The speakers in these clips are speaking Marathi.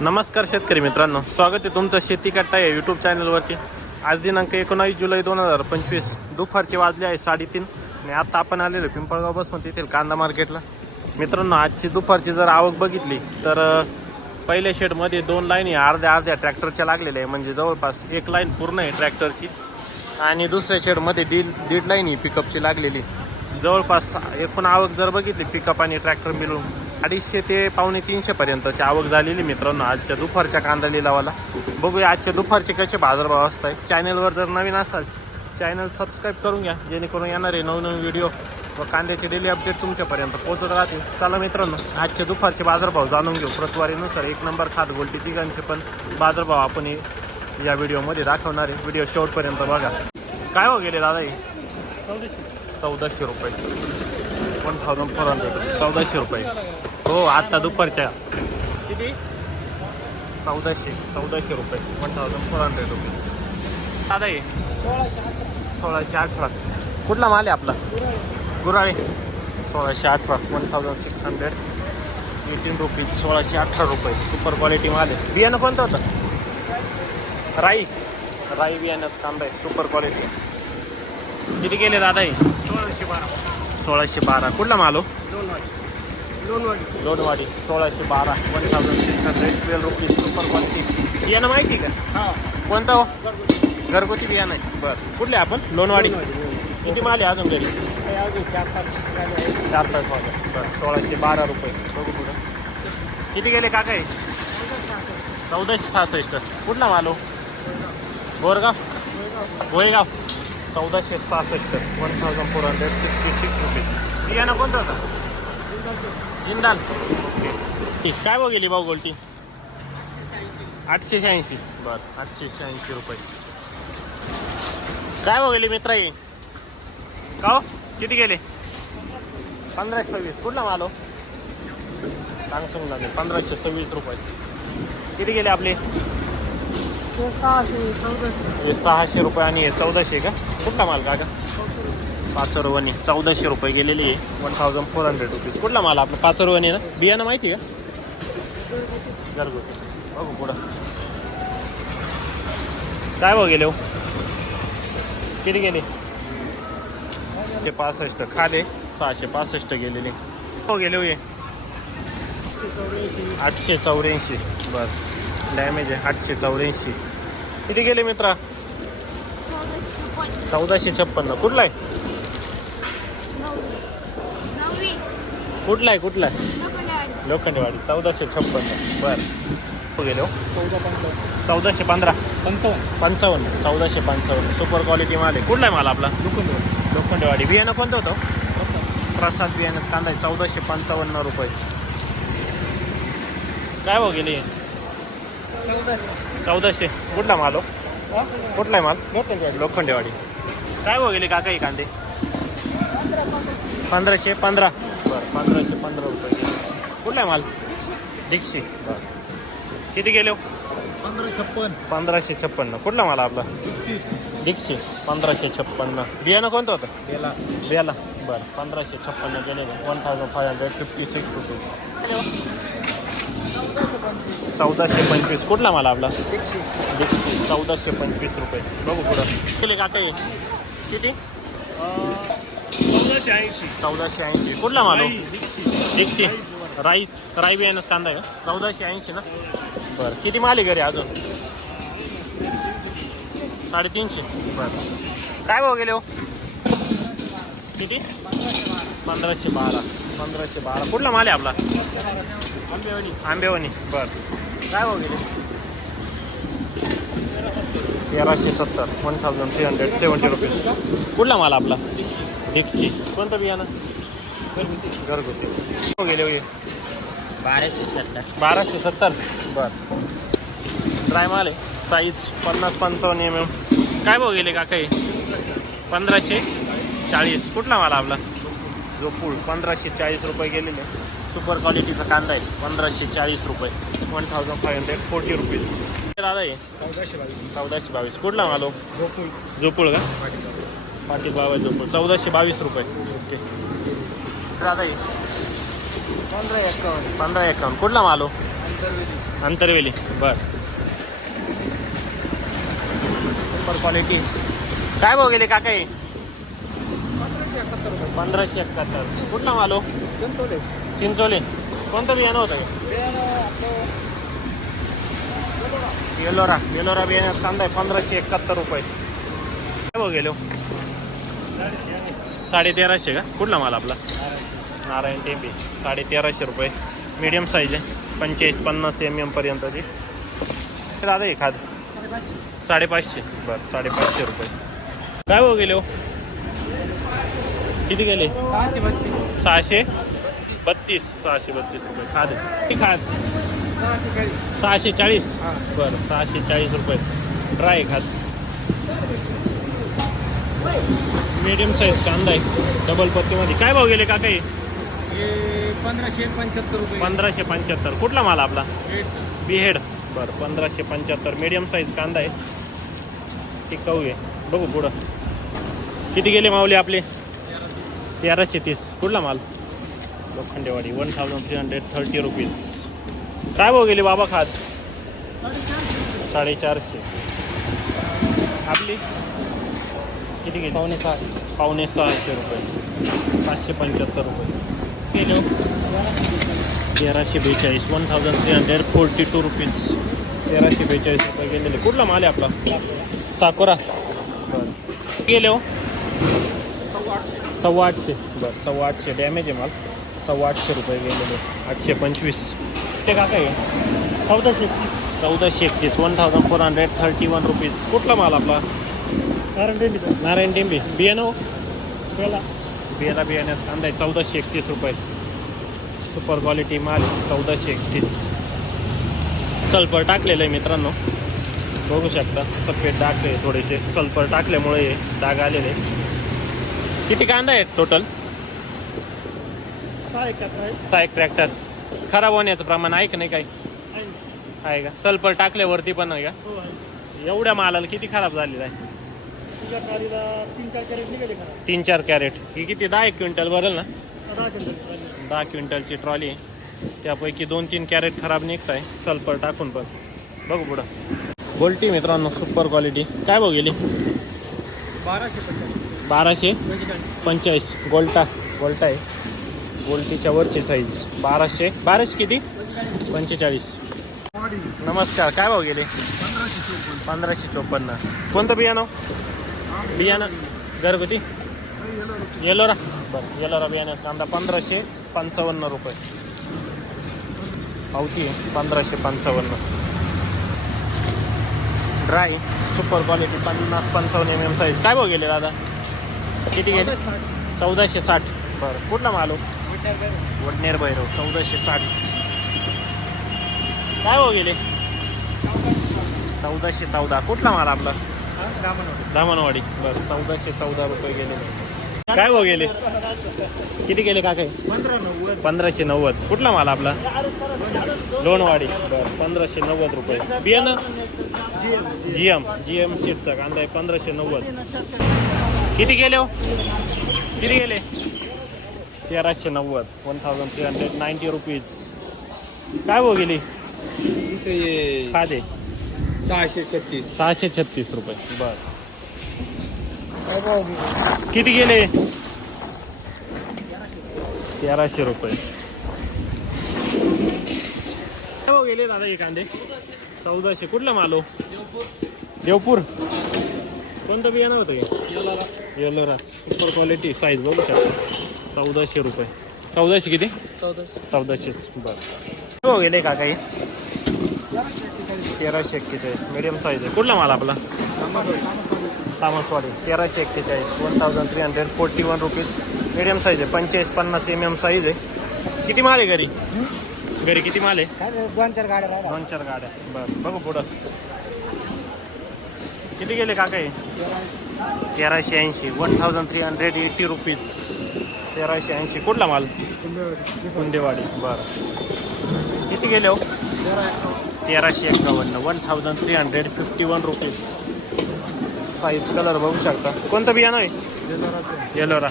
नमस्कार शेतकरी मित्रांनो. स्वागत आहे तुमचं शेती करता या यूट्यूब चॅनलवरती आज दिनांक एकोणावीस जुलै दोन हजार पंचवीस. दुपारचे वाजले आहे साडेतीन. आणि आता आपण आलेलो पिंपळगाव बसून येथील कांदा मार्केटला. मित्रांनो आजची दुपारची जर आवक बघितली तर पहिल्या शेडमध्ये दोन लाईन अर्ध्या अर्ध्या ट्रॅक्टरच्या लागलेल्या आहे. म्हणजे जवळपास एक लाईन पूर्ण आहे ट्रॅक्टरची. आणि दुसऱ्या शेडमध्ये दीड दीड लाईन ही पिकअपची लागलेली जवळपास एकूण आवक जर बघितली पिकअप आणि ट्रॅक्टर मिळून अडीचशे ते पावणे तीनशे पर्यंतची आवक झालेली मित्रांनो आजच्या दुपारच्या कांदा लिलावाला. बघूया आजच्या दुपारचे कसे बाजारभाव असतात. चॅनलवर जर नवीन असाल चॅनल सबस्क्राईब करून घ्या जेणेकरून येणारे नवनवीन व्हिडिओ व कांद्याचे डेली अपडेट तुमच्यापर्यंत पोहोचत राहतील. चला मित्रांनो आजचे दुपारचे बाजारभाव जाणून घेऊ. प्रतवारीनुसार एक नंबर खात गोल्टी तिघांचे पण बाजारभाव आपण या व्हिडिओमध्ये दाखवणार आहे. व्हिडिओ शेवटपर्यंत बघा. काय हो गेले दादा हे? चौदाशे. रुपये. वन थाउजंड फोर हंड्रेड चौदाशे रुपये. हो आत्ता दुपारच्या. किती? चौदाशे चौदाशे रुपये. One thousand four hundred rupees दादा ये. सोळाशे अठरा. कुठला माल आहे आपला? गुराळे. सोळाशे अठरा one thousand six hundred eighteen rupees सोळाशे अठरा रुपये. सुपर क्वालिटी माल आहे. बियाणं कोणतं होतं? राई. राई बियाणंच कांदा आहे. सुपर क्वालिटी किती गेले दादा हे? सोळाशे बारा. सोळाशे बारा. कुठला माल हो? लोनवाडी लोनवाडी लोणवाडी सोळाशे बारा one thousand six hundred twelve rupees super quality बियाणं माहिती का? हा. कोणतं हो? घरगुती. बियाणं आहे बरं. कुठले आपण? लोणवाडी. किती माल आहे अजून घरी? चार पाच. चार पाच बरं सोळाशे बारा रुपये. बघू पुढं. किती गेले काका हे? चौदाशे सहासष्ट. कुठला माल हो? बोरगाव? गोयगाव चौदाशे सहासष्ट. One thousand four hundred sixty six rupees बियाणं कोणतं होतं? जिंदाल. ठीक काय बघ गेली भाऊ गोल्टी? आठशे शहाऐंशी बरं आठशे शहाऐंशी रुपये. काय बघ गेली मित्र हे का हो? किती गेले? पंधराशे सव्वीस. कुठला माल हो? सांगसून लागेल पंधराशे सव्वीस रुपये. किती गेले आपले? सहाशे हे सहाशे रुपये आणि हे चौदाशे का? कुठला माल का पाचोरवणी चौदाशे रुपये गेलेली आहे. One thousand four hundred rupees कुठला माल आपला? पाचोरवणी ना? बियाणं माहिती आहे का? घरगुती. बघू पुढं. काय बघ गेले हो? किती गेले? ते पासष्ट. खाले. सहाशे पासष्ट गेलेले. हो गेले हो हे? आठशे चौऱ्याऐंशी. बस. डॅमेज आहे. आठशे चौऱ्याऐंशी. किती गेले मित्रा? चौदाशे छप्पन्न कुठला आहे? कुठला आहे कुठला आहे? लोखंडेवाडी चौदाशे छप्पन्न बरं. हो गेलो. चौदा पंचावन्न चौदाशे पंधरा. पंचावन्न. पंचावन्न चौदाशे पंचावन्न. सुपर क्वालिटी माल आहे. कुठला आहे माल आपला? दुकानवाडी लोखंडेवाडी. बियाणं कोणतं होतं? प्रसाद बियाणंच कांदा आहे. चौदाशे पंचावन्न रुपये. काय भाव गेले? चौदाशे. कुठला माल हो? हा? कुठला आहे माल? लोकलवाडी लोखंडेवाडी. काय भाव गेले काका हे कांदे? पंधराशे पंधरा. बरं पंधराशे पंधरा रुपये कुठला आहे माल? दीक्षी बरं. किती गेले हो? पंधरा छप्पन. पंधराशे छप्पन्न कुठला माल आपला? दीक्षी पंधराशे छप्पन्न बियाणं कोणतं होतं? गेला बेला बरं पंधराशे छप्पन्न गेलेले. One thousand five hundred fifty six rupees चौदाशे पंचवीस. कुठला माल आपला? एकशे दीक्षी चौदाशे पंचवीस रुपये. बघू पुढं. काका हे? किती? चौदाशे ऐंशी. चौदाशे ऐंशी. कुठला माल? दीक्षी राई राई बियाणंच कांदा आहे का? चौदाशे ऐंशी ना? बरं. किती माल आहे घरी अजून? साडेतीनशे. बरं. काय भाव गेले हो? किती? पंधराशे बारा. पंधराशे बारा. कुठला माल आहे आपला? आंबेवाडी आंबेवणी बरं. काय भाव गेले? तेराशे सत्तर. One thousand three hundred seventy rupees कुठला माल आपला? दीक्षी कोणतं बियाणं? घरगुती. हो गेले? बाराशे सत्तर. बाराशे सत्तर? बर. ड्राय माल आहे. साईज पन्नास पंचावन्न एम एम काय भाव गेले काका पंधराशे चाळीस. कुठला माल आपला? जोपूळ पंधराशे चाळीस रुपये गेलेले. सुपर क्वालिटीचा कांदा आहे. पंधराशे चाळीस रुपये. One thousand five hundred forty rupees दादा हे? चौदाशे बावीस. चौदाशे बावीस. कुठला माल हो? गोकुळ जोपूळ का? पाटील बाबा जोपूळ चौदाशे बावीस रुपये. ओके. दादा हे पंधरा एकावन्न. पंधरा एकावन्न. कुठला माल हो? अंतरवेली. बर. सुपर क्वालिटी काय भाव गेले काका हे पंधराशे एकाहत्तर. कुठला मालो चिंचोले. कोणतं बियाणं होतं? हे? येलोरा येलोरा बियाण्यास कांदा आहे. पंधराशे एकाहत्तर रुपये. काय भाव गेलो साडे तेराशे का? कुठला माल आपला? नारायण टेंबे. साडे तेराशे रुपये. मीडियम साईज आहे. पंचेचाळीस पन्नास एम एम पर्यंतची. दादा एखाद. साडेपाचशे. बरं साडेपाचशे रुपये. काय हो गेले हो? किती गेले? सहाशे. बत्तीस. सहाशे बत्तीस सहाशे बत्तीस रुपये. खाद. खाद? सहाशे चाळीस. हां. बरं सहाशे चाळीस रुपये. ड्राय खाद. मीडियम साईज कांदा आहे. डबल पत्तीमध्ये. काय भाव गेले काका हे? पंधराशे पंच्याहत्तर रुपये. पंधराशे पंच्याहत्तर. कुठला माल आपला? बिहेड बरं पंधराशे पंच्याहत्तर. मीडियम साईज कांदा आहे. टिकाऊ आहे. बघू पुढं. किती गेले माऊली आपले? तेराशे तीस. कुठला माल? Lokhandewadi. One thousand three hundred thirty rupees काय भाव गेले बाबा खात? साडेचारशे. आपली? किती गेली? पावणे सहा पावणे सहाशे रुपये. पाचशे पंच्याहत्तर रुपये. गेले हो. तेराशे बेचाळीस. One thousand three hundred forty two rupees तेराशे बेचाळीस रुपये गेलेले. कुठला माल आहे आपला? साकोरा. बरं. गेले हो. सव्वा आठशे. बरं सव्वा आठशे. डॅमेज आहे माल. सव्वा आठशे रुपये गेलेले. आठशे पंचवीस. ते का काय चौदाशे चौदाशे एकतीस. One thousand four hundred thirty one rupees कुठला माल आपला? नारायण टेंबी. नारायण टेंबी बियाणं बियाला बियाला बियाण्यास कांदा आहे चौदाशे एकतीस रुपये. सुपर क्वालिटी माल चौदाशे एकतीस. सल्फर टाकलेलं आहे मित्रांनो. बघू शकता सफेद आहे थोडेसे. सल्फर टाकल्यामुळे हे डाग आलेले किती कांदा आहेत टोटल सहा एक ट्रॅक्टर खराब होण्याचं प्रमाण आहे का नाही काही? आहे का? सल्फर टाकल्यावरती पण आहे का? एवढ्या मालाला किती खराब झालेला आहे? तीन चार कॅरेट निघाले का? तीन चार कॅरेट. ही किती? दहा एक क्विंटल भरेल ना? दहा क्विंटल दहा क्विंटलची ट्रॉली. त्यापैकी दोन तीन कॅरेट खराब निघत आहे सल्फर टाकून पण. बघू पुढं. गोल्टी मित्रांनो सुपर क्वालिटी काय बघ गेली? बाराशे बाराशे पंचेचाळीस. गोल्टा. गोल्टा आहे. गोल्टीच्या वरची साईज बाराशे. बाराशे किती? पंचेचाळीस. नमस्कार. काय भाव गेले? पंधराशे चोपन्न. कोणतं बियाणं? बियाणं घरगुती? येलोरा? बरं येलोरा बियाणं कांदा पंधराशे पंचावन्न रुपये. पावती आहे, पंधराशे पंचावन्न. ड्राय सुपर क्वालिटी पन्नास पंचावन्न एम एम साईज काय भाव गेले दादा? किती गेले? चौदाशे साठ. बरं कुठला मालो हो? वडनेर भैरव चौदाशे साठ. काय भाव गेले? चौदाशे चौदा. कुठला माल आपला? दामनवाडी. बरं चौदाशे चौदा रुपये गेले. काय भाव गेले? किती गेले का काय पंधराशे नव्वद. कुठला माल आपला? लोणवाडी. बरं पंधराशे नव्वद रुपये. बियाणं जी एम जी एम सीटचा कांदा आहे पंधराशे नव्वद. किती गेले हो? किती गेले? तेराशे नव्वद. One thousand three hundred ninety rupees काय भाव गेली? हे खादे. सहाशे छत्तीस. सहाशे छत्तीस रुपये. बर. किती गेले? तेराशे रुपये. हो गेले दादा हे कांदे? चौदाशे. कुठला मालो देवपूर. कोणतं बियाणं होतं हे? येलोरा. सुपर क्वालिटी साईज बघू शकता. चौदाशे रुपये. चौदाशे किती? चौदाशे. चौदाशे. बरं. हो गेले का काही? तेराशे एक्केचाळीस. मीडियम साईज आहे. कुठला माल आपला? तामसवाडी. तेराशे एक्केचाळीस. One thousand three hundred forty one rupees medium size आहे. पंचेचाळीस पन्नास एम एम साईज आहे. किती माल आहे घरी? घरी किती माल आहे? दोन चार गाड्या दोन चार गाड्या. बरं बघू पुढं. किती गेले काका हे? तेराशे ऐंशी. One thousand three hundred eighty rupees तेराशे ऐंशी. कुठला माल? कुंडेवाडी बरं. किती गेले हो? तेराशे एक्कावन्न one thousand three hundred fifty one rupees size colour बघू शकता. कोणतं बियाणं आहे? येलोरा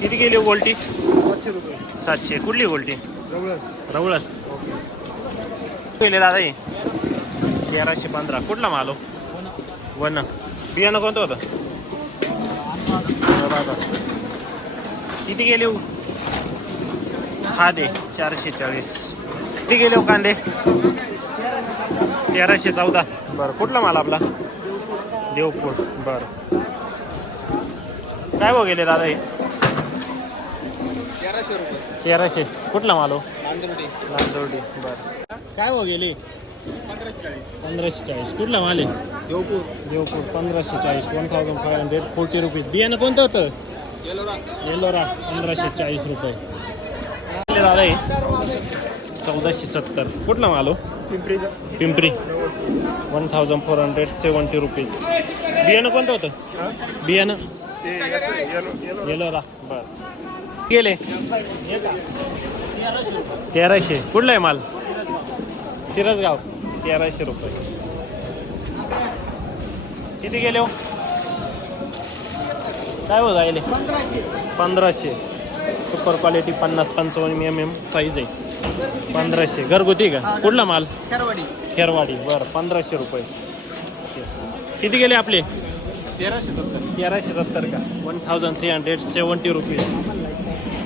किती गेली हो गोल्टी? पाचशे रुपये. सातशे. कुठली गोल्टी? एवढंच रवळस. गेले दादा हे. तेराशे पंधरा. कुठला मालो वन. बियाणं कोणतं होतं? किती गेले हो? हा दे चारशे चाळीस. किती गेले हो कांदे? तेराशे चौदा. बरं कुठला माल आपला? देवपूर. बरं. काय भाव गेले दादा हे? तेराशे रुपये. तेराशे. कुठला माल हो? तांदुर्डी नांदोर्डी. बरं. काय भाव गेले? पंधराशे चाळीस. पंधराशे चाळीस. कुठला माल आहे? देवपूर. देवपूर. पंधराशे चाळीस. One thousand five hundred forty rupees बियाणं कोणतं होतं? येलोरा. येलोरा. पंधराशे चाळीस रुपये. दादा हे? चौदाशे सत्तर. कुठला माल? हो Pimpri. One thousand four hundred seventy rupees बियाणं कोणतं होतं? बियाणं? ते येलो येलो येलोरा बर. गेले. तेराशे. कुठला आहे माल? सिरसगाव. तेराशे रुपये. किती गेले हो? काय हो जायले पंधराशे. सुपर क्वालिटी पन्नास पंचावन्न एम एम साईज आहे. पंधराशे. घरगुती का? कुठला माल? खेरवाडी. खेरवाडी. बरं पंधराशे रुपये. किती गेले आपले? तेराशे सत्तर. तेराशे सत्तर का? One thousand three hundred seventy rupees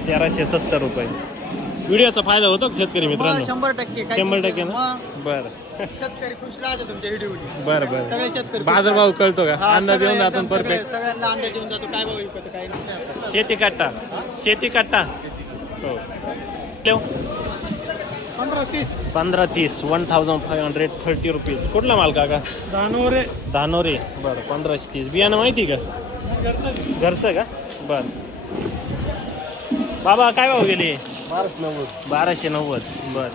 तेराशे सत्तर रुपये. व्हिडिओचा फायदा होतो का शेतकरी मित्रांनो? शंभर टक्के. शंभर टक्के ना. बरं. शेतकरी खुश राहतो तुमच्या व्हिडिओ बरं सगळे बरं शेतकरी बाजारभाव कळतो का? हा, अंदाज सगळे येऊन जातो परफेक्ट. सगळे- सगळ्यांना अंदाज येऊन जातो काय भाव विकतो काय नाही. शेती काटा. शेती काटा. हो. ठेव. पंधरा तीस. One thousand five hundred thirty rupees कुठला माल काका? दानोरे. धानोरे बरं पंधराशे तीस. बियाणं माहिती का? घरचं का? बरं. बाबा काय भाव गेले? बाराशे नव्वद. बाराशे नव्वद बर.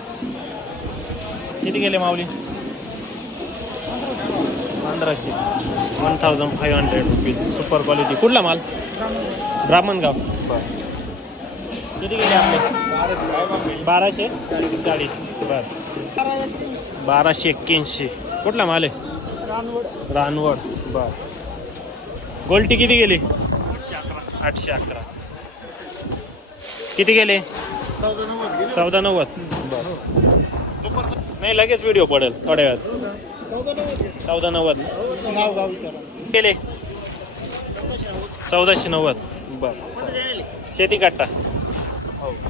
किती गेले माऊली? पंधराशे. One thousand five hundred rupees super quality कुठला माल? ब्राह्मणगाव बर. किती गेले आपले? बाराशे चाळीस. बर. बाराशे एक्क्याऐंशी. कुठला माल आहे? रानवड. बर. गोल्टी किती गेली? आठशे अकरा. किती गेले? चौदा नव्वद. नाही लगेच व्हिडिओ पडेल थोड्या वेळात. चौदा नव्वद गेले? चौदाशे नव्वद. बर शेती काटा. हो